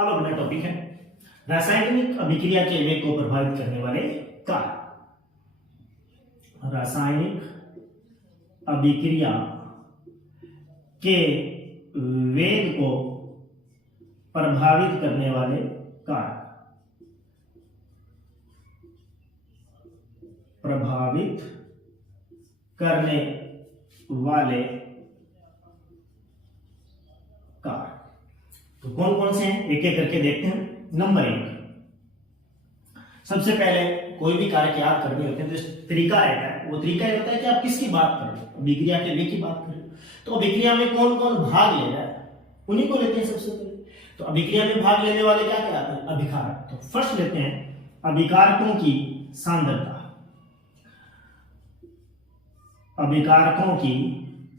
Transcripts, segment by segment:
अब अपना टॉपिक है रासायनिक अभिक्रिया के वेग को प्रभावित करने वाले कारक। रासायनिक अभिक्रिया के वेग को प्रभावित करने वाले कारक। प्रभावित करने वाले कारक तो कौन कौन से हैं, एक एक करके देखते हैं। नंबर 1, सबसे पहले कोई भी कारक याद करने होते हैं तो तरीका रहता है, वो तरीका ये होता है कि आप किसकी बात कर रहे हो, अभिक्रिया के वेग की बात कर रहे हो। तो अभिक्रिया में कौन कौन भाग ले रहा है उन्हीं को लेते हैं सबसे पहले। तो अभिक्रिया में भाग लेने वाले क्या कहलाते हैं, अभिकारक। तो फर्स्ट लेते हैं अभिकारकों की सांद्रता। अभिकारकों की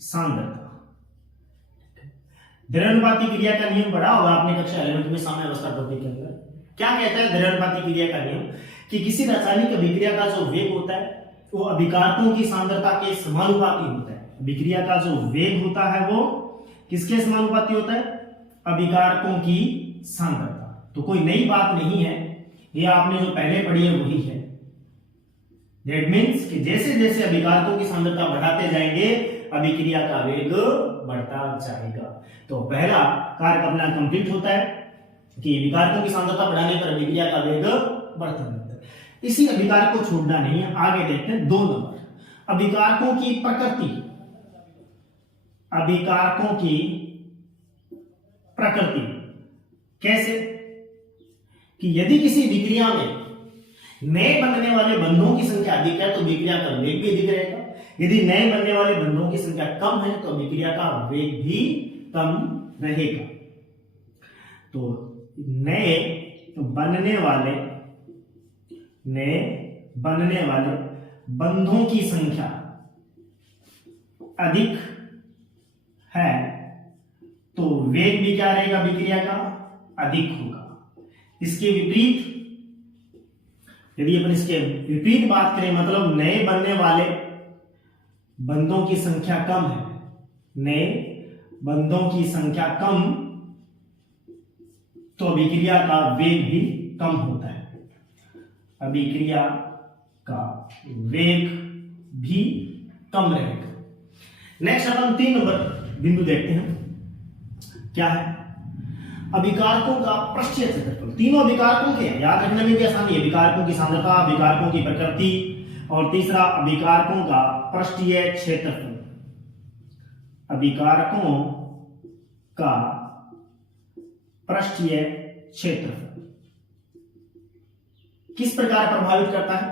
सांद्रता। द्रव्यानुपाती क्रिया का नियम पढ़ा होगा आपने कक्षा 11 में साम्यावस्था टॉपिक के अंदर। क्या कहता है द्रव्यानुपाती क्रिया का नियम कि किसी रासायनिक अभिक्रिया का जो वेग होता है वो अभिकारकों की सांद्रता के समानुपाती होता है। अभिक्रिया का जो वेग होता है वो किसके समानुपाती होता है, अभिकारकों की सांद्रता। तो कोई नई बात नहीं है, ये आपने जो पहले पढ़ी है वही है। दैट मीन्स कि जैसे जैसे अभिकारकों की सांद्रता बढ़ाते जाएंगे अभिक्रिया का वेग बढ़ता जाएगा। तो पहला कारक अपना कंप्लीट होता है कि अभिकारकों की सांद्रता बढ़ाने पर अभिक्रिया का वेग बढ़ता रहता है। इसी अभिकारक को छोड़ना नहीं है। आगे देखते हैं 2 नंबर, अभिकारकों की प्रकृति। अभिकारकों की प्रकृति कैसे कि यदि किसी अभिक्रिया में नए बनने वाले बंधों की संख्या अधिक है तो अभिक्रिया का वेग भी अधिक रहेगा। यदि नए बनने वाले बंधों की संख्या कम है तो अभिक्रिया का वेग भी कम रहेगा। तो नए बनने वाले बंधों की संख्या अधिक है तो वेग भी क्या रहेगा, अभिक्रिया का अधिक होगा। इसके विपरीत यदि अपन इसके विपरीत बात करें, मतलब नए बनने वाले बंधों की संख्या कम है, नए बंधों की संख्या कम तो अभिक्रिया का वेग भी कम होता है। अभिक्रिया का वेग भी कम रहेगा। नेक्स्ट अपन 3 नंबर बिंदु देखते हैं, क्या है, अभिकारकों का पृष्ठीय क्षेत्रफल। तीनों अभिकारकों के याद रखने में भी आसानी है, अभिकारकों की सांद्रता, अभिकारकों की प्रकृति और तीसरा अभिकारकों का पृष्ठीय क्षेत्रफल। अभिकारकों का पृष्ठीय क्षेत्रफल किस प्रकार प्रभावित करता है।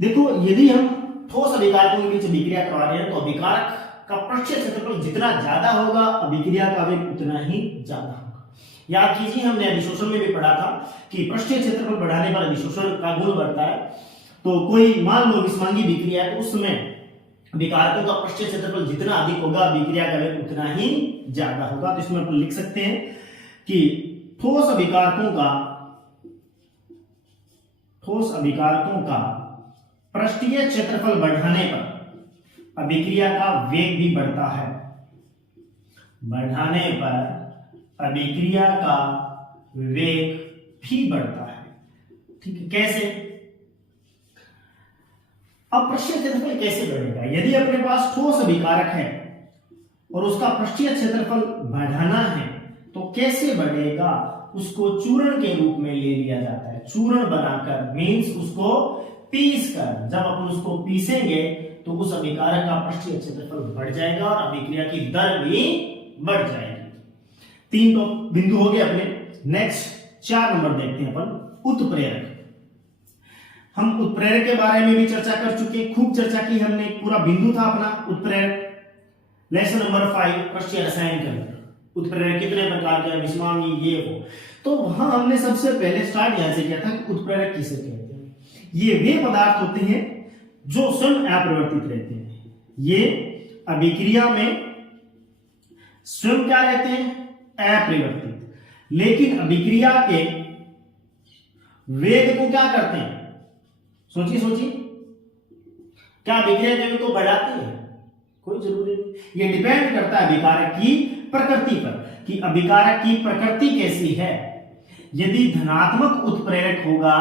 देखो, यदि हम ठोस अभिकारकों के बीच अभिक्रिया करवा रहे हैं तो अभिकारक का पृष्ठीय क्षेत्रफल जितना ज्यादा होगा अभिक्रिया का वेग उतना ही ज्यादा होगा। याद कीजिए, हमने अधिशोषण में भी पढ़ा था कि पृष्ठीय क्षेत्रफल बढ़ाने पर अधिशोषण का गुण बढ़ता है। तो कोई मान लो विस्मांगी अभिक्रिया है तो उस समय अभिकारकों का पृष्ठीय क्षेत्रफल जितना अधिक होगा अभिक्रिया का वेग उतना ही ज्यादा होगा। तो इसमें अपन लिख सकते हैं कि ठोस अभिकारकों का पृष्ठीय क्षेत्रफल बढ़ाने पर अभिक्रिया का वेग भी बढ़ता है। बढ़ाने पर अभिक्रिया का वेग भी बढ़ता है। ठीक है, कैसे? अब पृष्ठीय क्षेत्रफल कैसे बढ़ेगा? यदि अपने पास ठोस अभिकारक है और उसका पृष्ठीय क्षेत्रफल बढ़ाना है तो कैसे बढ़ेगा? उसको चूर्ण के रूप में ले लिया जाता है। चूर्ण बनाकर मींस उसको पीस कर, जब अपन उसको पीसेंगे तो उस अभिकारक का पृष्ठीय क्षेत्रफल बढ़ जाएगा और अभिक्रिया की दर भी बढ़ जाएगी। 3 तो बिंदु हो गए अपने। नेक्स्ट 4 नंबर देखते हैं अपन, उत्प्रेरक। हम उत्प्रेरक के बारे में भी चर्चा कर चुके, खूब चर्चा की हमने। पूरा बिंदु था अपना उत्प्रेरक, लेसन नंबर 5 पृष्ठीय रसायन के अंदर। उत्प्रेरक कितने प्रकार के, विस्मांगी, ये वो। तो वहां हमने सबसे पहले स्टार्ट यहां से किया था कि उत्प्रेरक किसे कहते हैं। ये वे पदार्थ होते हैं जो स्वयं अपरिवर्तित रहते हैं। ये अभिक्रिया में स्वयं क्या रहते हैं, अपरिवर्तित, लेकिन अभिक्रिया के वेग को क्या करते हैं, सोचिए क्या अभिक्रिया के वेग को बढ़ाते हैं? कोई जरूरी नहीं। ये डिपेंड करता है अभिकारक की प्रकृति पर कि अभिकारक की प्रकृति कैसी है। यदि धनात्मक उत्प्रेरक होगा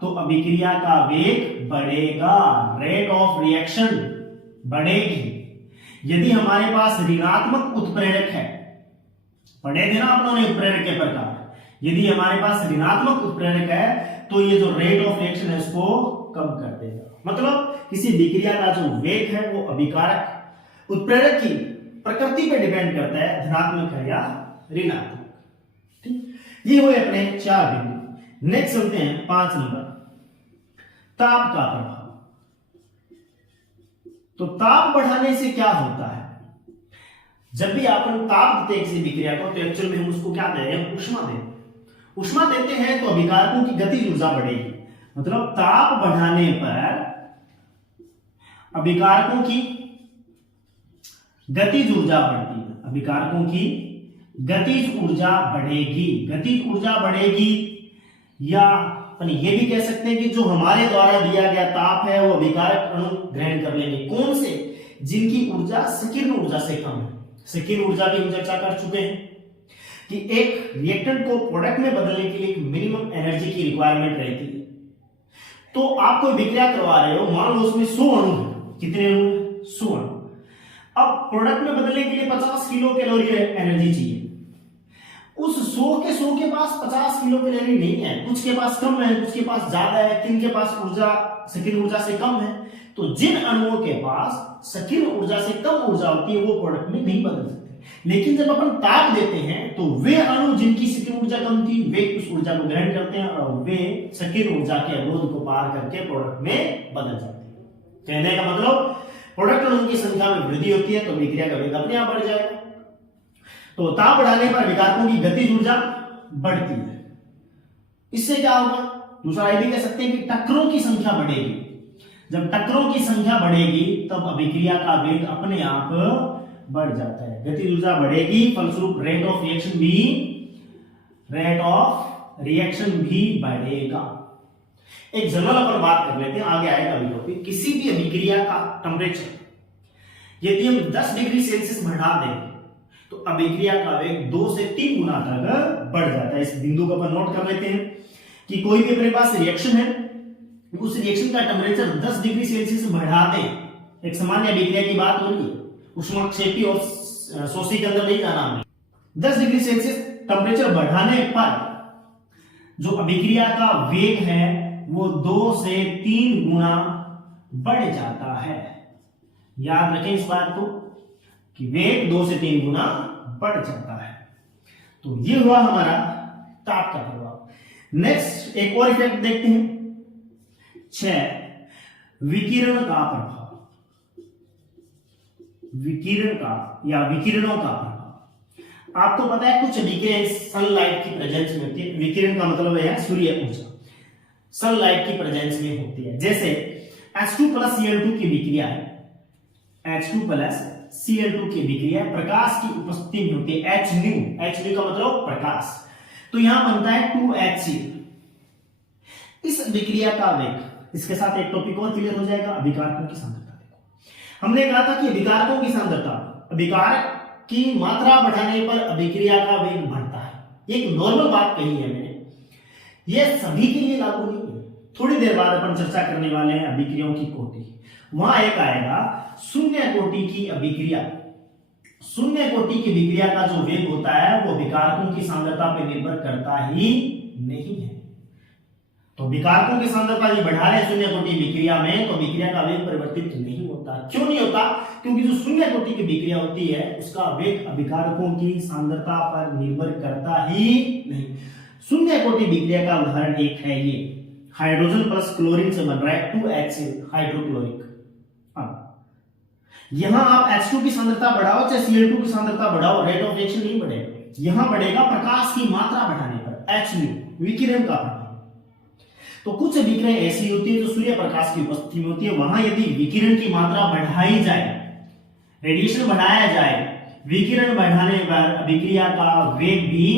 तो अभिक्रिया का वेग बढ़ेगा, रेट ऑफ रिएक्शन बढ़ेगी। यदि हमारे पास ऋणात्मक उत्प्रेरक है, पढ़े थे ना आप लोगों ने उत्प्रेरक के प्रकार, यदि हमारे पास ऋणात्मक उत्प्रेरक है तो ये जो रेट ऑफ रिएक्शन है इसको कम कर देगा। मतलब किसी विक्रिया का जो वेग है वो अभिकारक उत्प्रेरक की प्रकृति पे डिपेंड करता है, धनात्मक है या ऋणात्मक। ठीक, ये हुए अपने 4 बिंदु। नेक्स्ट चलते हैं 5 नंबर, ताप का प्रभाव। तो ताप बढ़ाने से क्या होता है? जब भी अपन ताप देते हैं किसी विक्रिया को तो एक्चुअल में हम उसको क्या दे रहे हैं? ऊष्मा देते हैं। ऊष्मा देते हैं तो अभिकारकों की गतिज ऊर्जा बढ़ेगी। मतलब ताप बढ़ाने पर अभिकारकों की गतिज ऊर्जा बढ़ती है, अभिकारकों की गतिज ऊर्जा बढ़ेगी। गतिज ऊर्जा बढ़ेगी, या अपन ये भी कह सकते हैं कि जो हमारे द्वारा दिया गया ताप है वो अभिकारक अणु ग्रहण कर लेंगे। कौन से? जिनकी ऊर्जा संकीर्ण ऊर्जा से कम है। संकीर्ण ऊर्जा भी हम चर्चा कर चुके हैं कि एक रिएक्टेंट को प्रोडक्ट में बदलने के लिए एक मिनिमम एनर्जी की रिक्वायरमेंट रहती है। तो आप कोई विक्रिया करवा रहे हो, मान लो उसमें 100 अणु है। कितने अणु है? 100 अणु। अब प्रोडक्ट में बदलने के लिए 50 किलो कैलोरी एनर्जी चाहिए। उस 100 के पास 50 किलो कैलोरी नहीं है, कुछ के पास कम है, कुछ के पास ज्यादा है, किन के पास ऊर्जा संकीर्ण ऊर्जा से कम है। तो जिन अणुओं के पास संकीर्ण ऊर्जा से कम ऊर्जा होती है वो प्रोडक्ट में नहीं बदल सकते। लेकिन जब अपन ताप देते हैं तो वे अणु जिनकी संकीर्ण ऊर्जा कम थी वे उस ऊर्जा को ग्रहण करते हैं और वे संकीर्ण ऊर्जा के अवरोध को पार करके प्रोडक्ट में बदल जाते हैं। कहने का मतलब प्रोडक्ट अणुओं की संख्या में वृद्धि होती है तो विक्रिया का वेग अपने आप बढ़ जाएगा। तो ताप बढ़ाने पर विकारकों की गतिज ऊर्जा बढ़ती है। इससे क्या होगा? दूसरा ये भी कह सकते हैं कि टक्करों की संख्या बढ़ेगी। जब टक्करों की संख्या बढ़ेगी तब अभिक्रिया का वेग अपने आप बढ़ जाता है, गतिज ऊर्जा बढ़ेगी, फलस्वरूप रेट ऑफ रिएक्शन भी बढ़ेगा। एक जनरल अपन बात कर लेते हैं, आगे आएगा अभी टॉपिक। किसी भी अभिक्रिया का टेम्परेचर यदि हम 10 डिग्री सेल्सियस बढ़ा दें तो अभिक्रिया का वेग 2 से 3 गुना तक बढ़ जाता है। इस बिंदु को अपन नोट कर लेते हैं कि कोई भी अपने पास रिएक्शन है, उस रिएक्शन का टेम्परेचर 10 डिग्री सेल्सियस बढ़ा दें। एक सामान्य अभिक्रिया की बात हो रही है, ऊष्माक्षेपी और शोषी के अंदर नहीं जाना हमें। 10 डिग्री सेल्सियस टेम्परेचर बढ़ाने पर जो अभिक्रिया का वेग है वो 2 से 3 गुना बढ़ जाता है। याद रखें इस बात को कि वेग 2 से 3 गुना बढ़ जाता है। तो ये हुआ हमारा ताप का प्रभाव। नेक्स्ट एक और इफेक्ट देखते हैं, 6 विकिरण का प्रभाव। विकिरण का या विकिरणों का प्रभाव। आपको पता है कुछ अभिक्रियाएं सनलाइट की प्रेजेंस में होती है। विकिरण का मतलब है सूर्य ऊर्जा, सनलाइट की प्रेजेंस में होती है। जैसे H2 प्लस Cl2 की विक्रिया है, H2 प्लस Cl2 की विक्रिया प्रकाश की उपस्थिति में होती है। Hν का मतलब प्रकाश। तो यहां बनता है 2HCl। इस विक्रिया का वेग, इसके साथ एक टॉपिक और क्लियर हो जाएगा, अभिकारकों की सांद्रता। देखो हमने कहा था कि अभिकारकों की सांद्रता, अभिकारक की मात्रा बढ़ाने पर अभिक्रिया का वेग बढ़ता है। एक नॉर्मल बात कही है मैंने, यह सभी के लिए लागू नहीं है। थोड़ी देर बाद अपन चर्चा करने वाले हैं अभिक्रियाओं की कोटि। वहां एक आएगा शून्य कोटि की अभिक्रिया। शून्य कोटि की विक्रिया का जो वेग होता है वो विकारकों की सांद्रता पर निर्भर करता ही नहीं है। तो विकारकों की सांद्रता यदि बढ़ा रहे शून्य कोटि विक्रिया में तो विक्रिया का वेग परिवर्तित नहीं होता। क्यों नहीं होता? क्योंकि जो शून्य कोटि की विक्रिया होती है उसका वेग अभिकारकों की सांद्रता पर निर्भर करता ही नहीं। शून्य कोटि विक्रिया का उदाहरण एक है ये, हाइड्रोजन प्लस क्लोरीन से बन रहा है 2HCl हाइड्रोक्लोरिक। यहां आप H2 की सांद्रता बढ़ाओ चाहे Cl2 की सांद्रता बढ़ाओ, रेट ऑफ रिएक्शन नहीं बढ़ेगा। यहां बढ़ेगा प्रकाश की मात्रा बढ़ाने पर, Hν विकिरण का प्रभाव। तो कुछ विकिरण ऐसी होती है जो सूर्य प्रकाश की उपस्थिति में होती है। वहां यदि विकिरण की मात्रा बढ़ाई जाए, रेडिएशन बढ़ाया जाए, विकिरण बढ़ाने पर अभिक्रिया का वेग भी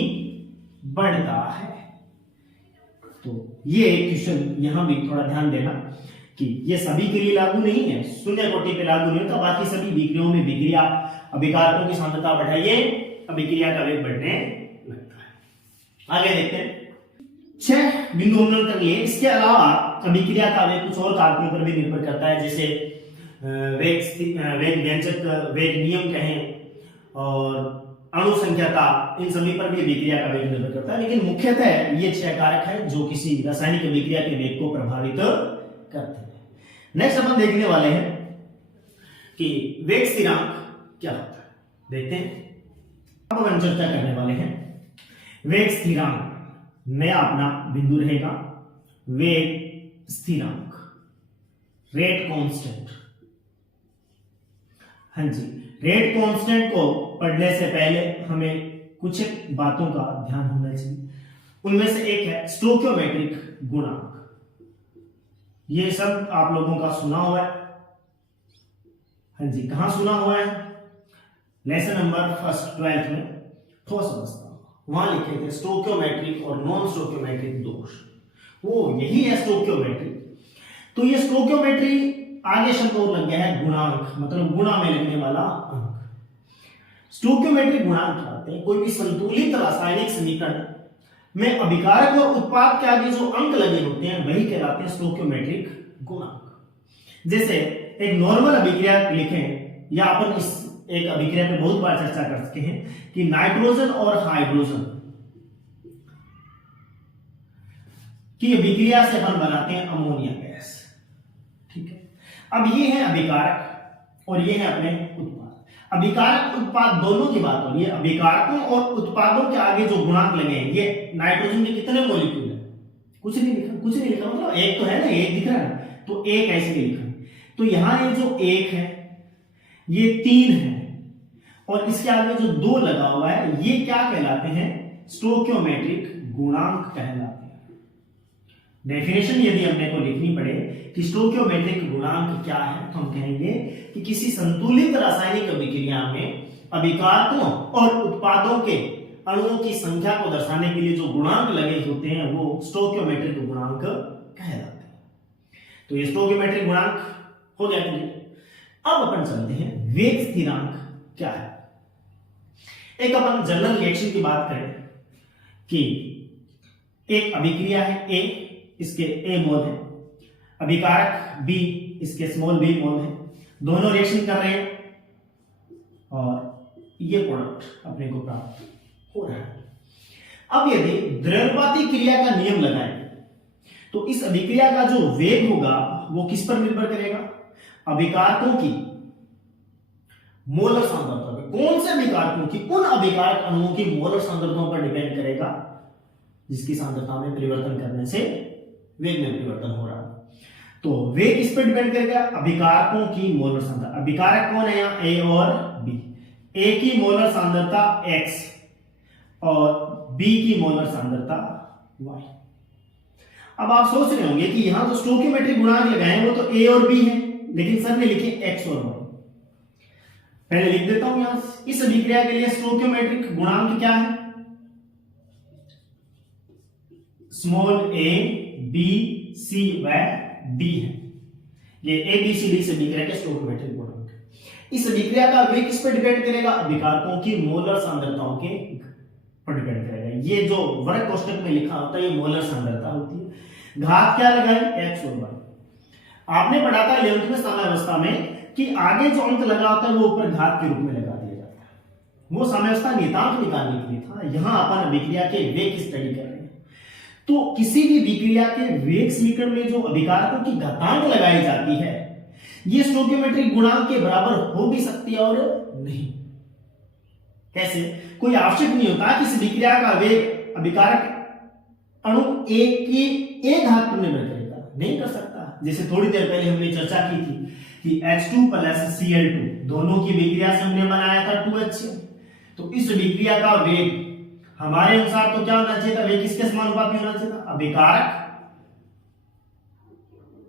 बढ़ता है। तो ये क्वेश्चन यहां भी थोड़ा ध्यान देना कि ये सभी के लिए लागू नहीं है, शून्य कोटि पे लागू नहीं होता। बाकी सभी विक्रियाओं में विक्रिया अभिकारकों की सांद्रता बढ़ाइए, अभिक्रिया का वेग बढ़ने लगता है। आगे देखते हैं 6 बिंदु हमने कर लिए। इसके अलावा अभिक्रिया का वेग कुछ और कारकों पर भी निर्भर करता है, जैसे वेग व्यंजक, वेग नियम कहें, और अणु संख्याता, इन सभी पर भी अभिक्रिया का वेग निर्भर करता है। लेकिन मुख्यतः ये 6 कारक है जो किसी रासायनिक अभिक्रिया के वेग को प्रभावित करते हैं। नेक्स्ट अपन देखने वाले हैं कि वेग स्थिरांक क्या होता है, देखते हैं। अब हम चर्चा करने वाले हैं वेग स्थिरांक। नया अपना बिंदु रहेगा वेग स्थिरांक, रेट कांस्टेंट। हाँ जी, रेट कांस्टेंट को पढ़ने से पहले हमें कुछ बातों का ध्यान होना चाहिए। उनमें से एक है स्टोइकियोमेट्रिक गुणांक। ये सब आप लोगों का सुना हुआ है। हाँ जी, कहां सुना हुआ है? लेसन नंबर फर्स्ट 12th में ठोस अवस्था, वहां लिखे थे स्टोइकियोमेट्रिक और नॉन स्टोइकियोमेट्रिक दोष। वो यही है स्टोइकियोमेट्री। तो ये स्टोइकियोमेट्री आगे शब्द और लग गया है गुणांक, मतलब गुणा में लगने वाला अंक। स्टोइकियोमेट्रिक गुणांक क्या होते हैं? कोई भी संतुलित रासायनिक समीकरण में अभिकारक और उत्पाद के आगे जो अंक लगे होते हैं वही कहलाते हैं स्टोइकियोमेट्रिक गुणांक। जैसे एक नॉर्मल अभिक्रिया लिखें, या अपन इस एक अभिक्रिया पे बहुत बार चर्चा कर चुके हैं कि नाइट्रोजन और हाइड्रोजन की अभिक्रिया से अपन बनाते हैं अमोनिया गैस। ठीक है, अब ये है अभिकारक और ये है अपने उत्पाद। अभिकारक उत्पाद दोनों की बात हो रही है। अभिकारकों और उत्पादों के आगे जो गुणांक लगे हैं, ये नाइट्रोजन के कितने मॉलिक्यूल है? कुछ नहीं लिखा, कुछ नहीं लिखा, मतलब एक तो है ना, एक दिख रहा है, तो एक ऐसे ही लिखा। तो यहां ये जो एक है, ये 3 है, और इसके आगे जो 2 लगा हुआ है, ये क्या कहलाते हैं? स्टोइकियोमेट्रिक गुणांक कहलाते हैं। डेफिनेशन यदि हमने को लिखनी पड़े कि स्टोइकियोमेट्रिक गुणांक क्या है, तो हम कहेंगे कि किसी संतुलित रासायनिक अभिक्रिया में अभिकारकों और उत्पादों के अणुओं की संख्या को दर्शाने के लिए जो गुणांक लगे होते हैं वो स्टोइकियोमेट्रिक गुणांक कहलाते हैं। तो ये स्टोइकियोमेट्रिक गुणांक हो गया क्लियर। अब अपन चलते हैं वेग स्थिरांक क्या है। एक अपन जनरल रिएक्शन की बात करें कि एक अभिक्रिया है A, इसके A मोल है, अभिकारक B, इसके स्मॉल b मोल है, दोनों रिएक्शन कर रहे हैं और ये प्रोडक्ट अपने को प्राप्त हो रहा है। अब यदि द्रव्यपाती क्रिया का नियम लगाएं तो इस अभिक्रिया का जो वेग होगा वो किस पर निर्भर करेगा? अभिकारकों की मोलर सांद्रता पे। कौन से अभिकारकों की? उन अभिकारक अणुओं की मोलर सांद्रताओं पर डिपेंड करेगा जिसकी सांद्रता में परिवर्तन करने से वेग में परिवर्तन हो रहा है। तो वेग किस पर डिपेंड करेगा? अभिकारकों की मोलर सांद्रता। अभिकारक कौन है यहाँ? A और B। A की मोलर सांद्रता X और B की मोलर सांद्रता Y। अब आप सोच रहे होंगे कि यहां जो स्टोइकियोमेट्रिक गुणांक लगाए हैं वो तो A और B है, लेकिन सर ने लिखे X और Y। पहले लिख देता हूं यहां, इस अभिक्रिया के लिए स्टोइकियोमेट्रिक गुणांक क्या है? स्मॉल a, b, c व d है। ये a, b, c, d से अभिक्रिया के स्टोइकियोमेट्रिक गुणांक। इस अभिक्रिया का वेग किस पर डिपेंड करेगा? अभिकारकों की मोलर सांद्रताओं के पर डिपेंड करेगा। ये जो वर्ग कोष्ठक में लिखा होता है ये मोलर सांद्रता होती है। घात क्या लगाए? x और y। आपने पढ़ा था 11th में साम्यावस्था में कि आगे जो अंक लगा होता है वो ऊपर घात के रूप में लगा दिया जाता है। वो साम्यावस्था नियतांक निकालने के लिए था। यहां अपन अभिक्रिया के वेग की स्टडी कर रहे हैं। तो किसी भी विक्रिया के वेग समीकरण में जो अभिकारकों की घातांक लगाई जाती है ये स्टोइकियोमेट्रिक गुणांक के बराबर हो भी सकती है और नहीं। कैसे? कोई आवश्यक नहीं होता कि इस विक्रिया का वेग अभिकारक अणु A की एक घात पर निर्भर करेगा, नहीं कर सकता। जैसे थोड़ी देर पहले हमने चर्चा की थी कि H2 + Cl2 दोनों की विक्रिया से हमने बनाया था 2HCl। तो इस विक्रिया का वेग हमारे अनुसार तो क्या होना चाहिए था? वेग किसके समानुपाती होना चाहिए था?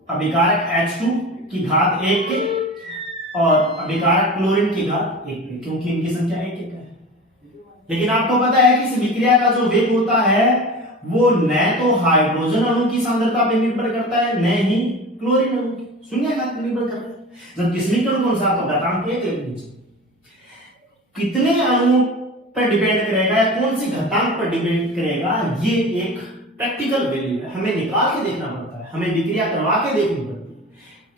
अभिकारक H2 की घात 1 के और अभिकारक क्लोरीन की घात 1 पे, क्योंकि इनकी संख्या 1 है। लेकिन आपको पता है कि इस विक्रिया का जो वेग होता है वो न तो हाइड्रोजन अणु की सांद्रता पर निर्भर करता है न ही क्लोरीन अणु की शून्य घात पर निर्भर करता है। जबकि समीकरण के अनुसार तो घातांक 1 कितने अणु पर डिपेंड करेगा, कौन सी घातांक पर डिपेंड करेगा, ये एक प्रैक्टिकल वैल्यू है, हमें निकाल के देखना पड़ता है, हमें विक्रिया करवा के देखनी पड़ती है,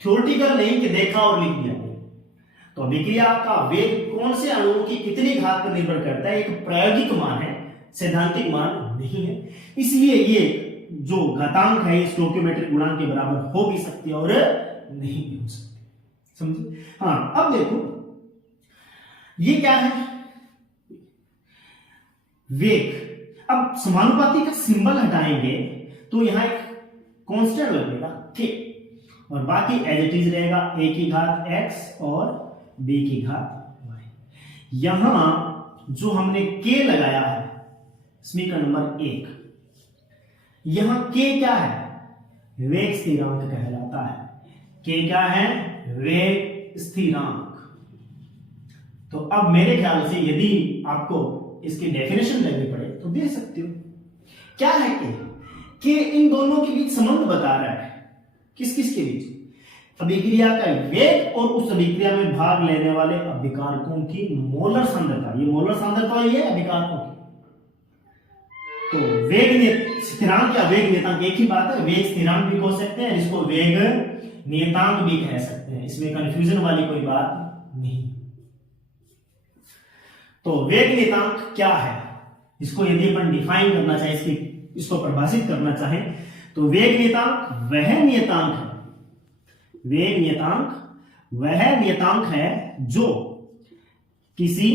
थ्योरेटिकल नहीं कि देखा और लिख दिया। तो विक्रिया का वेग कौन से अणुओं की कितनी घात पर निर्भर करता है, एक प्रायोगिक मान है, सैद्धांतिक मान नहीं है। इसलिए ये जो घातांक है स्टोइकियोमेट्रिक गुणांक के बराबर हो भी सकती है और नहीं भी हो सकती, समझे। हाँ, अब देखो ये क्या है, वेग। अब समानुपाती का सिंबल हटाएंगे तो यहां एक कांस्टेंट लगेगा k, और बाकी एज इट इज रहेगा a की घात x और b की घात y। यहां जो हमने k लगाया है समीकरण नंबर 1, यहां k क्या है, वेग स्थिरांक कहलाता है। k क्या है, वेग स्थिरांक। तो अब मेरे ख्याल से यदि आपको इसकी डेफिनेशन देनी पड़े तो दे सकते हो। क्या है k इन दोनों के बीच संबंध बता रहा है, किस किस के बीच, अभिक्रिया का वेग और उस अभिक्रिया में भाग लेने वाले अभिकारकों की मोलर सांद्रता। ये मोलर सांद्रता ही है अभिकारकों की। तो वेग स्थिरांक या वेग नियतांक एक ही बात है, वेग स्थिरांक भी कह सकते हैं, इसको वेग नियतांक भी कह सकते हैं, इसमें कंफ्यूजन वाली कोई बात नहीं। तो वेग नियतांक क्या है, इसको यदि अपन डिफाइन करना चाहे, इसको परिभाषित करना चाहे तो वेग नियतांक वह नियतांक है, वेग नियतांक वह नियतांक है जो किसी,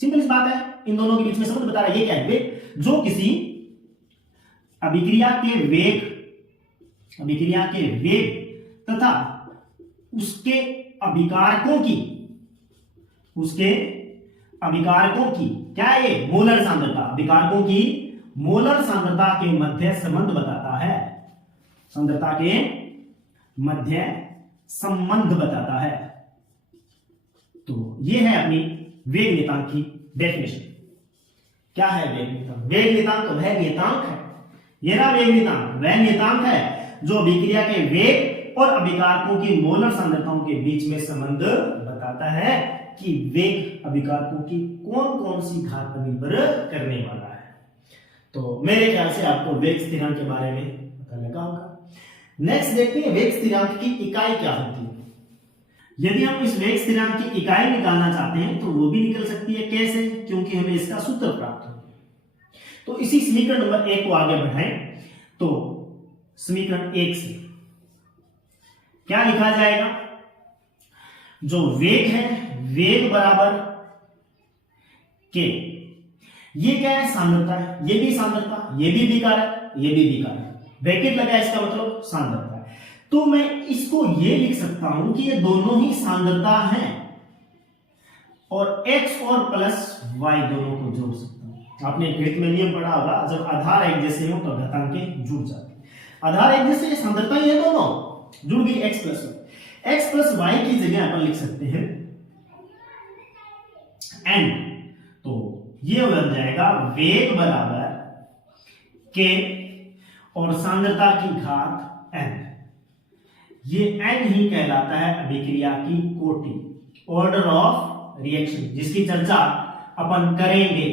सिंपल सी बात है, इन दोनों के बीच में संबंध बता रहा है। ये क्या है, वेग जो किसी अभिक्रिया के वेग तथा उसके अभिकारकों की क्या है, ये मोलर सांद्रता, अभिकारकों की मोलर सांद्रता के मध्य संबंध बताता है, सांद्रता के मध्य संबंध बताता है। तो ये है अपनी वेग नियतांक की डेफिनेशन। क्या है वेग नियतांक, वेग नियतांक वह नियतांक है, ये ना वेग नियतांक वह नियतांक है जो अभिक्रिया के वेग और अभिकारकों की मोलर सांद्रताओं के बीच में संबंध बताता है कि वेग अभिकारकों की कौन कौन सी घात पर निर्भर करने वाला है। तो मेरे ख्याल से आपको वेग स्थिरांक के बारे में पता लगा होगा। नेक्स्ट देखते हैं वेग स्थिरांक की इकाई क्या होती है। यदि हम इस वेग स्थिरांक की इकाई निकालना चाहते हैं तो वो भी निकल सकती है, कैसे, क्योंकि हमें इसका सूत्र प्राप्त हो। तो इसी समीकरण नंबर 1 को आगे बढ़ाएं तो समीकरण 1 से क्या लिखा जाएगा, जो वेग है, वेग बराबर k, ये क्या है, सांद्रता है, ये भी सांद्रता, ये भी विकारक, ये भी विकारक, ब्रैकेट लगा इसका मतलब सांद्रता है। तो मैं इसको ये लिख सकता हूं कि ये दोनों ही सांद्रता हैं और x और प्लस y दोनों को जोड़ सकता हूं। आपने गणित में नियम पढ़ा होगा, जब आधार एक जैसे हो तो घातांक जुड़ जाते हैं। आधार एक जैसे, सांद्रता ही है, दोनों जुड़ गई, x प्लस y की जगह अपन लिख सकते हैं n। तो ये बन जाएगा वेग बराबर k और सांद्रता की घात n। ये n ही कहलाता है अभिक्रिया की कोटि, ऑर्डर ऑफ रिएक्शन, जिसकी चर्चा अपन करेंगे।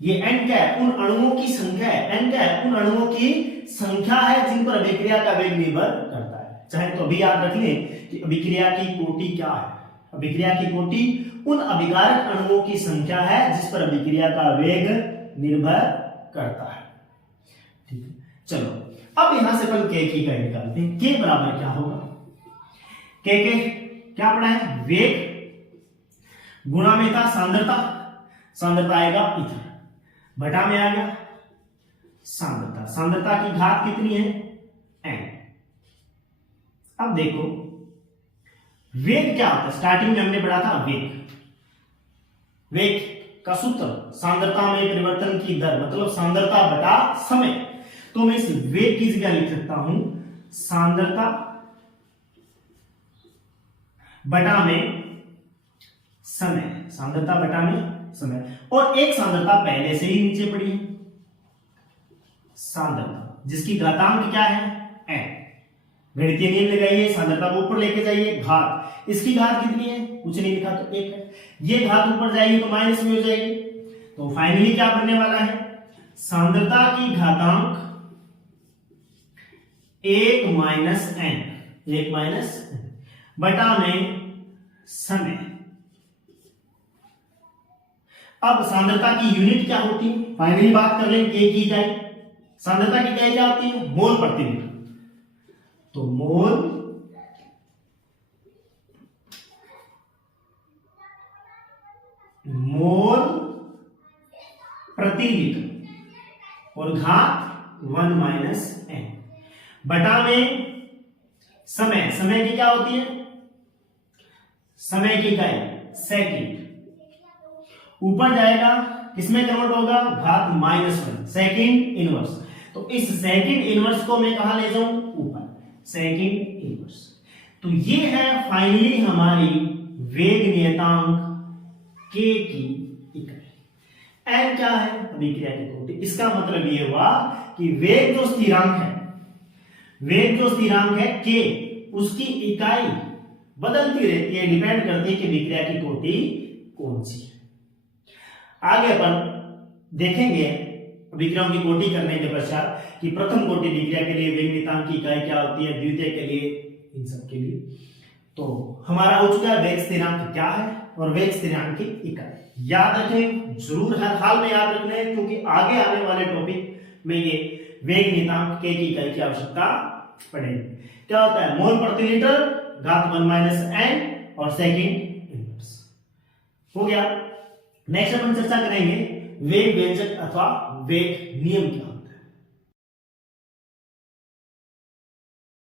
ये n क्या है, उन अणुओं की संख्या है, n क्या है, उन अणुओं की संख्या है जिन पर अभिक्रिया का वेग निर्भर करता है। चाहे तो अभी याद रख लें कि अभिक्रिया की कोटि क्या है, अभिक्रिया की कोटि उन अभिकारक अणुओं की संख्या है जिस पर अभिक्रिया का वेग निर्भर करता है। ठीक है, चलो अब यहां से अपन k की इकाई निकालते हैं। k बराबर क्या होगा, k क्या पढ़ा है, वेग गुणा में था सांद्रता, सांद्रता आएगा इधर, बटा में आ गया सांद्रता, सांद्रता की घात कितनी है, n। अब देखो वेग क्या होता है, स्टार्टिंग में हमने पढ़ा था वेग का सूत्र सांद्रता में परिवर्तन की दर, मतलब सांद्रता बटा समय। तो मैं इस वेग की जगह लिख सकता हूं सांद्रता बटा में समय, सांद्रता बटा में समय। और एक सांद्रता पहले से ही नीचे पड़ी है, सांद्रता जिसकी घातांक क्या है, n। गणितीय नियम लगाइए, सांद्रता को ऊपर लेके जाइए, घात, इसकी घात कितनी है, कुछ नहीं लिखा तो 1 है, ये घात ऊपर जाएगी तो माइनस में हो जाएगी। तो फाइनली क्या बनने वाला है, सांद्रता की घातांक 1 माइनस n, 1 माइनस बटा में समय। अब सांद्रता की यूनिट क्या होती है, फाइनली बात कर लें के की इकाई। सांद्रता की इकाई क्या होती है, मोल प्रति लीटर। तो मोल प्रति लीटर और घात 1 माइनस n बटा में समय। समय की क्या होती है, समय की इकाई सेकंड। ऊपर जाएगा किसमें कन्वर्ट होगा, घात -1, सेकंड इनवर्स। तो इस सेकंड इनवर्स को मैं कहां ले जाऊं, ऊपर, सेकंड इनवर्स। तो ये है फाइनली हमारी वेग नियतांक k की इकाई। n क्या है, अभिक्रिया की कोटि। इसका मतलब ये हुआ कि वेग जो स्थिरांक है, वेग जो स्थिरांक है k, उसकी इकाई बदलती रहती है, डिपेंड करती है कि विक्रिया की कोटि कौन सी है। आगे अपन देखेंगे विक्रियाओं की कोटि करने के पश्चात कि प्रथम कोटि विक्रिया के लिए वेग नियतांक की इकाई क्या होती है, द्वितीय के लिए, इन सब के लिए। तो हमारा हो चुका है वेग स्थिरांक क्या है और वेग स्थिरांक की इकाई। याद रखें, जरूर हर हाल में याद रखना है, क्योंकि आगे आने वाले टॉपिक में ये वेग नियतांक k की इकाई की आवश्यकता पड़ेगी। क्या होता है, मोल प्रति लीटर, घात 1 माइनस n और सेकंड इनवर्स। हो गया। नेक्स्ट अपन चर्चा करेंगे वेग व्यंजक अथवा वेग नियम क्या